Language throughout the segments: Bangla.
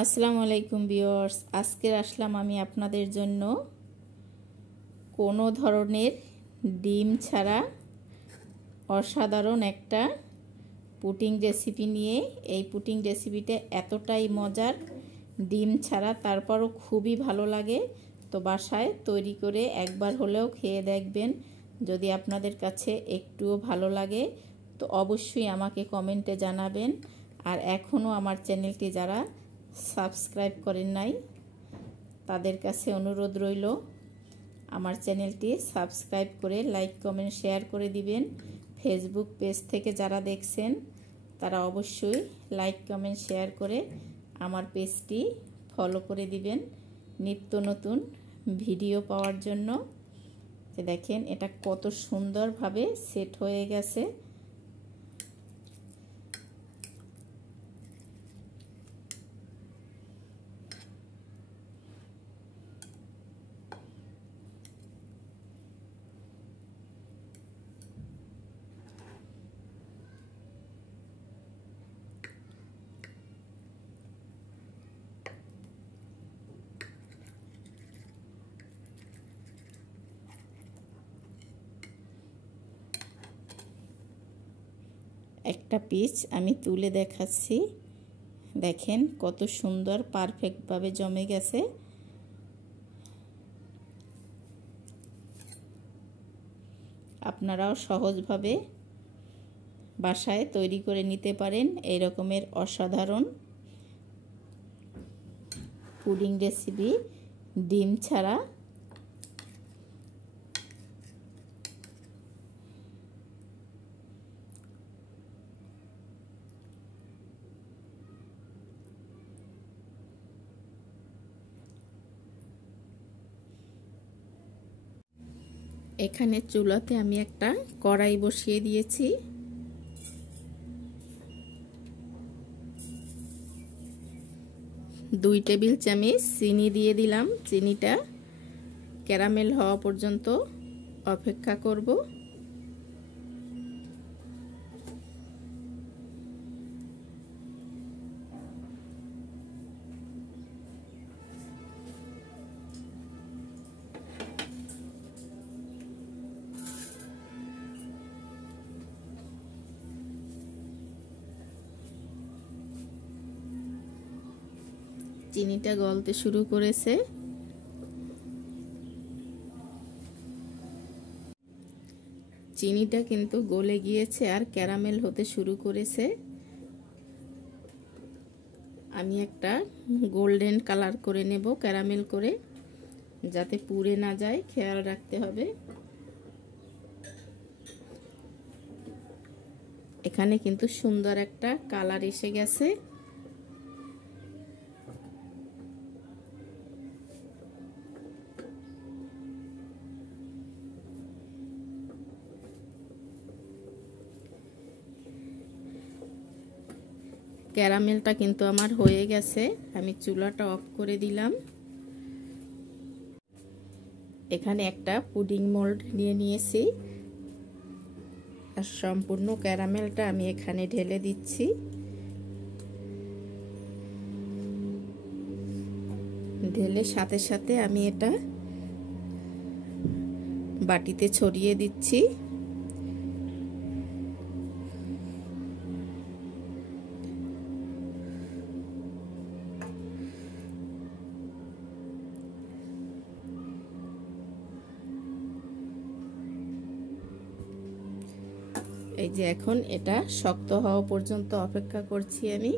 আসসালামু আলাইকুম ভিউয়ার্স, আজকে আসলাম আমি আপনাদের জন্য কোনো ধরনের ডিম ছাড়া অসাধারণ একটা পুডিং রেসিপি নিয়ে। এই পুডিং রেসিপিটা এতটাই মজার, ডিম ছাড়া, তারপরও খুবই ভালো লাগে। তো বাসায় তৈরি করে একবার হলেও খেয়ে দেখবেন। যদি আপনাদের কাছে একটুও ভালো লাগে তো অবশ্যই আমাকে কমেন্টে জানাবেন। আর এখনও আমার চ্যানেলটি যারা সাবস্ক্রাইব করেন নাই তাদের কাছে অনুরোধ রইল আমার চ্যানেলটি সাবস্ক্রাইব করে লাইক কমেন্ট শেয়ার করে দিবেন। ফেসবুক পেজ থেকে যারা দেখছেন তারা অবশ্যই লাইক কমেন্ট শেয়ার করে আমার পেজটি ফলো করে দিবেন নিত্য নতুন ভিডিও পাওয়ার জন্য। দেখেন এটা কত সুন্দরভাবে সেট হয়ে গেছে। একটা পিস আমি তুলে দেখাচ্ছি। দেখেন কত সুন্দর পারফেক্টভাবে জমে গেছে। আপনারাও সহজভাবে বাসায় তৈরি করে নিতে পারেন এই রকমের অসাধারণ পুডিং রেসিপি ডিম ছাড়া। এখানে চুলাতে আমি একটা কড়াই বসিয়ে দিয়েছি। দুই টেবিল চামচ চিনি দিয়ে দিলাম। চিনিটা ক্যারামেল হওয়া পর্যন্ত অপেক্ষা করব। চিনিটা গলতে শুরু করেছে। চিনিটা কিন্তু গলে গিয়েছে আর ক্যারামেল হতে শুরু করেছে। আমি একটা গোল্ডেন কালার করে নেব ক্যারামেল করে, যাতে পুড়ে না যায়, খেয়াল রাখতে হবে। এখানে কিন্তু সুন্দর একটা কালার এসে গেছে। ক্যারামেলটা কিন্তু আমার হয়ে গেছে। আমি চুলাটা অফ করে দিলাম। এখানে একটা পুডিং মোল্ড নিয়ে নিয়েছি আর সম্পূর্ণ ক্যারামেলটা আমি এখানে ঢেলে দিচ্ছি। ঢেলে সাথে সাথে আমি এটা বাটিতে ছড়িয়ে দিচ্ছি। এই যে এখন এটা শক্ত হওয়া পর্যন্ত অপেক্ষা করছি আমি।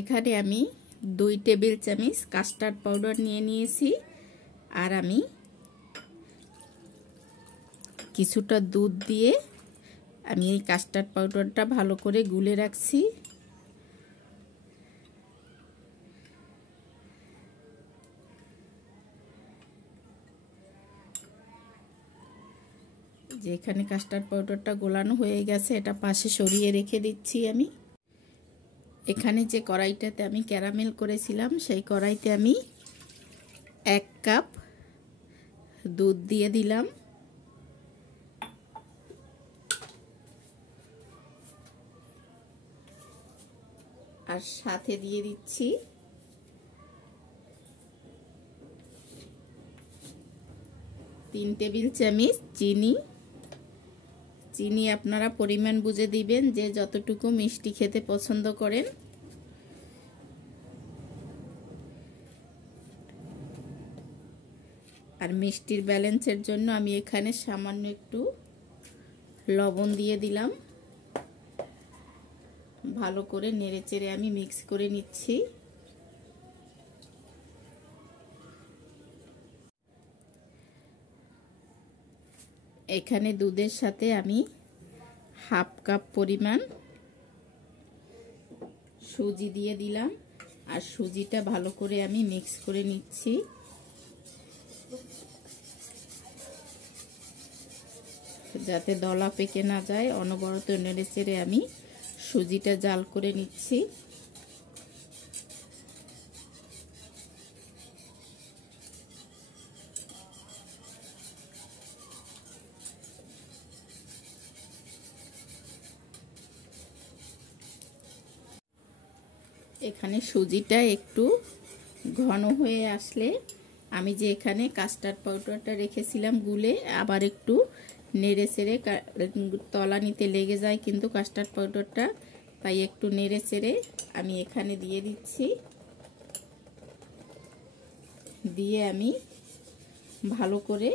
এখানে আমি 2 টেবিল চামচ কাস্টার্ড পাউডার নিয়ে নিয়েছি আর আমি কিছুটা দুধ দিয়ে আমি এই কাস্টার্ড পাউডারটা ভালো করে গুলে রাখছি। যেখানে কাস্টার্ড পাউডারটা গোলানো হয়ে গেছে এটা পাশে সরিয়ে রেখে দিচ্ছি আমি। এখানে যে কড়াইটাতে আমি ক্যারামেল করেছিলাম সেই কড়াইতে আমি 1 কাপ দুধ দিয়ে দিলাম। আর সাথে দিয়ে দিচ্ছি তিন টেবিল চামচ চিনি। চিনি আপনারা পরিমাণ বুঝে দিবেন, যে যতটুকু মিষ্টি খেতে পছন্দ করেন। আর মিষ্টির ব্যালেন্সের জন্য আমি এখানে সামান্য একটু লবণ দিয়ে দিলাম। ভালো করে নেড়েচেড়ে আমি মিক্স করে নিচ্ছি। এখানে দুধের সাথে আমি হাফ কাপ পরিমাণ সুজি দিয়ে দিলাম, আর সুজিটা ভালো করে আমি মিক্স করে নিচ্ছি। যাতে দলা পেকে না যায়, অনবরত নেড়েচেড়ে আমি সুজিটা জাল করে নিচ্ছি। এখানে সুজিটা একটু ঘন হয়ে আসলে আমি যে এখানে কাস্টার্ড পাউডারটা রেখেছিলাম গুলে, আবার একটু নেড়ে চেড়ে, তলানিতে লেগে যায় কিন্তু কাস্টার্ড পাউডারটা, তাই একটু নেড়ে চেড়ে আমি এখানে দিয়ে দিচ্ছি। দিয়ে আমি ভালো করে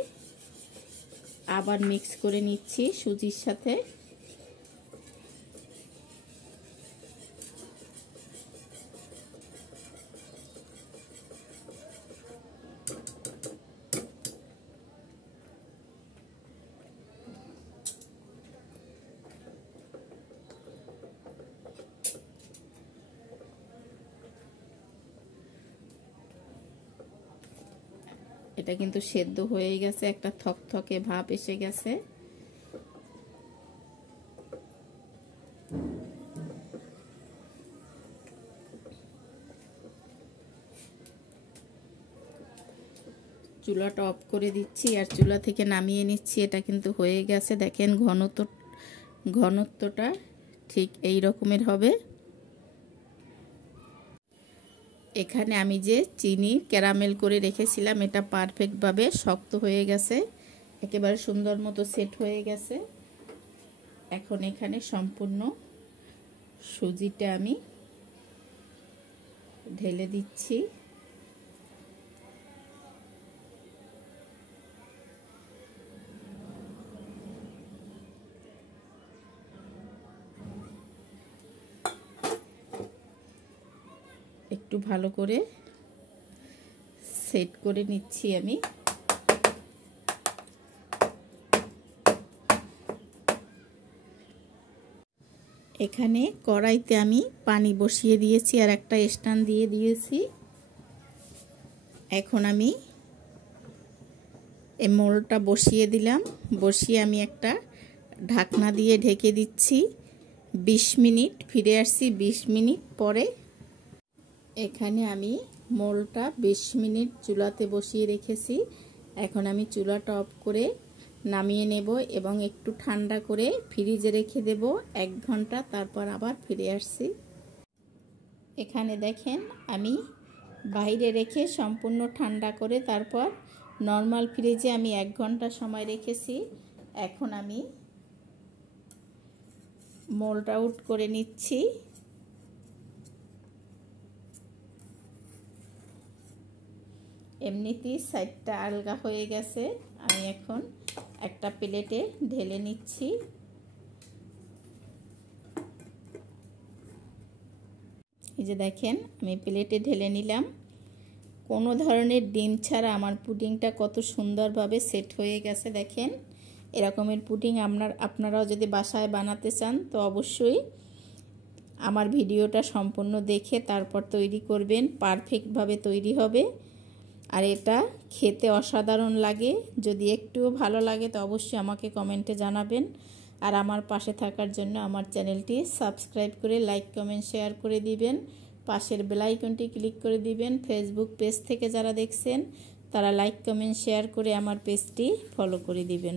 আবার মিক্স করে নিচ্ছি সুজির সাথে। এটা কিন্তু সেদ্ধ হয়ে গেছে, একটা থকথকে ভাব এসে গেছে। চুলাটা অফ করে দিচ্ছি আর চুলা থেকে নামিয়ে নিচ্ছি। এটা কিন্তু হয়ে গেছে, দেখেন ঘনত্বটা ঠিক এই রকমের হবে। এখানে আমি যে চিনি ক্যারামেল করে রেখেছিলাম, এটা পারফেক্টভাবে শক্ত হয়ে গেছে, একেবারে সুন্দর মতো সেট হয়ে গেছে। এখন এখানে সম্পূর্ণ সুজিটা আমি ঢেলে দিচ্ছি। একটু ভালো করে সেট করে নিচ্ছি আমি। এখানে কড়াইতে আমি পানি বসিয়ে দিয়েছি আর একটা স্ট্যান্ড দিয়ে দিয়েছি। এখন আমি এই মোলটা বসিয়ে দিলাম, বসিয়ে আমি একটা ঢাকনা দিয়ে ঢেকে দিচ্ছি 20 মিনিট। ফিরে আসছি 20 মিনিট পরে। এখানে আমি মোলটা 20 মিনিট চুলাতে বসিয়ে রেখেছি। এখন আমি চুলাটা অফ করে নামিয়ে নেব এবং একটু ঠান্ডা করে ফ্রিজে রেখে দেব 1 ঘন্টা, তারপর আবার ফিরে আসছি। এখানে দেখেন আমি বাইরে রেখে সম্পূর্ণ ঠান্ডা করে তারপর নর্মাল ফ্রিজে আমি 1 ঘন্টা সময় রেখেছি। এখন আমি মোলটা আউট করে নিচ্ছি। এমনিতেই সাইডটা আলগা হয়ে গেছে, আমি এখন একটা প্লেটে ঢেলে নিচ্ছি। এই যে দেখেন আমি প্লেটে ঢেলে নিলাম। কোনো ধরনের ডিম ছাড়া আমার পুডিংটা কত সুন্দরভাবে সেট হয়ে গেছে। দেখেন এরকমের পুডিং আপনারাও যদি বাসায় বানাতে চান তো অবশ্যই আমার ভিডিওটা সম্পূর্ণ দেখে তারপর তৈরি করবেন, পারফেক্টভাবে তৈরি হবে। আর এটা খেতে অসাধারণ লাগে। যদি একটুও ভালো লাগে তো অবশ্যই আমাকে কমেন্টে জানাবেন। আর আমার পাশে থাকার জন্য আমার চ্যানেলটি সাবস্ক্রাইব করে লাইক কমেন্ট শেয়ার করে দিবেন। পাশের বেল আইকনটি ক্লিক করে দিবেন। ফেসবুক পেজ থেকে যারা দেখছেন তারা লাইক কমেন্ট শেয়ার করে আমার পেজটি ফলো করে দিবেন।